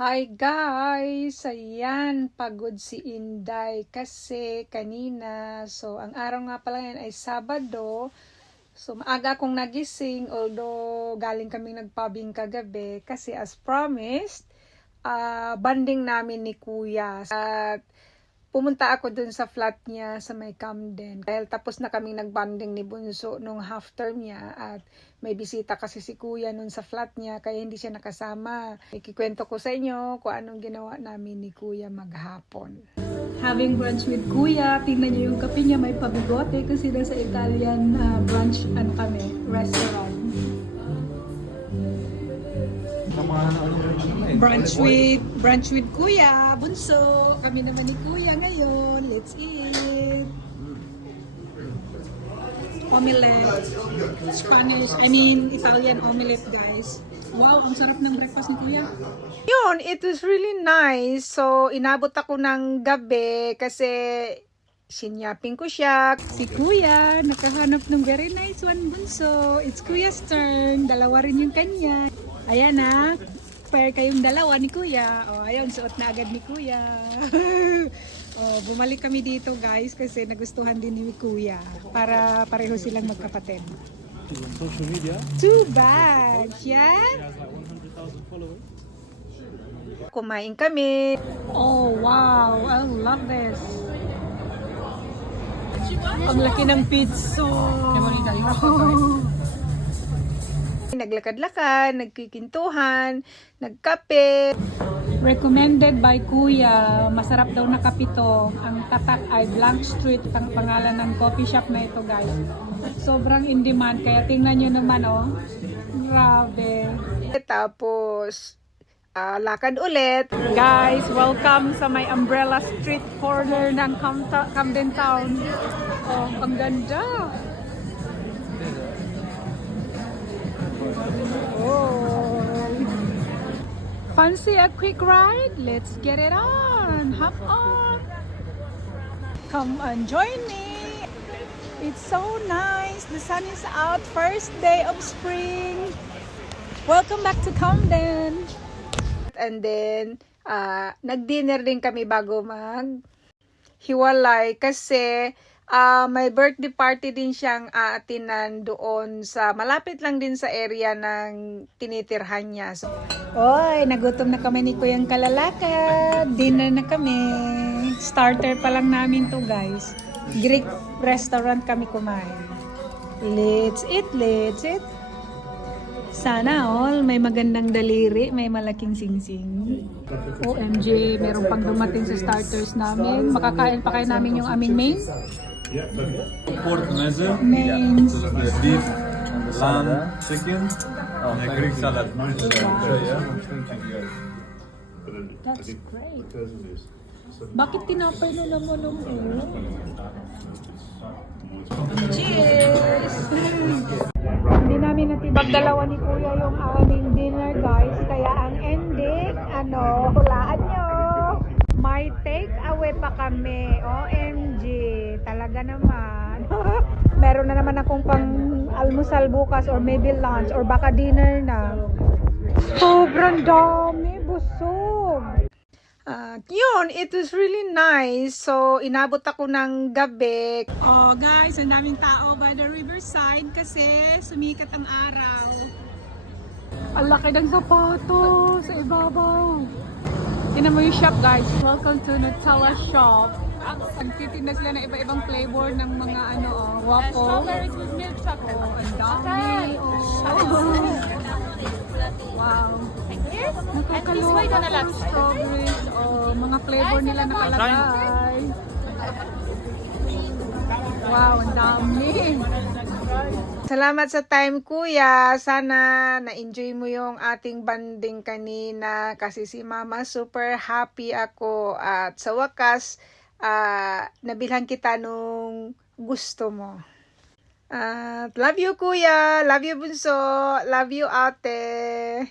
Hi guys! Ayan, pagod si Inday kasi kanina. So, ang araw nga pala yan ay Sabado. So, maaga akong nagising although galing kaming nagpubing kagabi kasi as promised, banding namin ni Kuya. At pumunta ako dun sa flat niya sa may Camden. Dahil tapos na kaming nagbanding ni Bunso nung half term niya at may bisita kasi si Kuya nun sa flat niya kaya hindi siya nakasama. Ikikwento ko sa inyo kung anong ginawa namin ni Kuya maghapon. Having brunch with Kuya, tingnan niyo yung kape niya, may pabigote kasi nasa Italian brunch restaurant. Brunch with Kuya, Bunso. Kami naman ni Kuya ngayon. Let's eat. Omelette. Italian omelette, guys. Wow, ang sarap ng breakfast ni Kuya. Yun, it was really nice. So, inabot ako ng gabi kasi sinyaping ko siya. Si Kuya, nakahanap ng very nice one, Bunso. It's Kuya's turn. Dalawa rin yung kanya. Ayan na. Pair kayong dalawa ni Kuya. O, ayun, suot na agad ni Kuya. Bumalik kami dito, guys, kasi nagustuhan din ni Kuya. Para pareho silang magkapatid. Social media. 2 bags, yeah? He has like 100,000 followers. Kumain kami. Oh, wow. I love this. Ang laki ng pizza. Naglakad-lakad, nagkikintuhan, nagkape. Recommended by Kuya. Masarap daw na kapito. Ang tatak ay Blank Street. Ang pangalan ng coffee shop na ito, guys. Sobrang in demand. Kaya tingnan nyo naman, oh. Grabe. Tapos, lakad ulit. Guys, welcome sa may Umbrella Street corner ng Camden Town. Oh, ang ganda. Oh. Fancy a quick ride? Let's get it on. Hop on. Come and join me. It's so nice. The sun is out. First day of spring. Welcome back to Camden. And then, nag-dinner din kami bago hiwalay kasi may birthday party din siyang aatinan doon sa malapit lang din sa area ng tinitirhan niya. So, Oy, nagutom na kami ni Kuyang Kalalakad. Dinner na kami. Starter pa lang namin to, guys. Greek restaurant kami kumain. Let's eat, let's eat. Sana all may magandang daliri, may malaking singsing. OMG, meron pang dumating sa starters namin. Makakain pa kayo namin yung aming main. Pork meze, Mains. beef, lamb, chicken, and a Greek salad. That's great. Bakit tinapay na naman ang cheers! Hindi namin natibag dalawa ni Kuya yung aming dinner, guys. Kaya ang ending, hulaan nyo. May take away pa kami. OMG. Talaga naman. Meron na naman akong pang almusal bukas or maybe lunch or baka dinner na. Sobrang dami. Busog. Yun, it was really nice. So, inabot ako ng gabi. Oh guys, ang daming tao by the riverside kasi sumikat ang araw. Ang laki ng sapatos sa ibabaw. Tingnan mo yung shop, guys. Welcome to Nutella Shop. Nagtitinda sila ng iba-ibang flavor ng mga waffle. Strawberries with milk chocolate. Oh, ang dami. Oh. Wow. Nakakaloka ng strawberries. Oh, mga flavor nila nakalagay. Wow, ang dami. Salamat sa time, Kuya. Sana na-enjoy mo yung ating banding kanina kasi si Mama super happy ako at sa wakas, nabilhan kita nung gusto mo. Love you, Kuya. Love you, Bunso. Love you, Ate.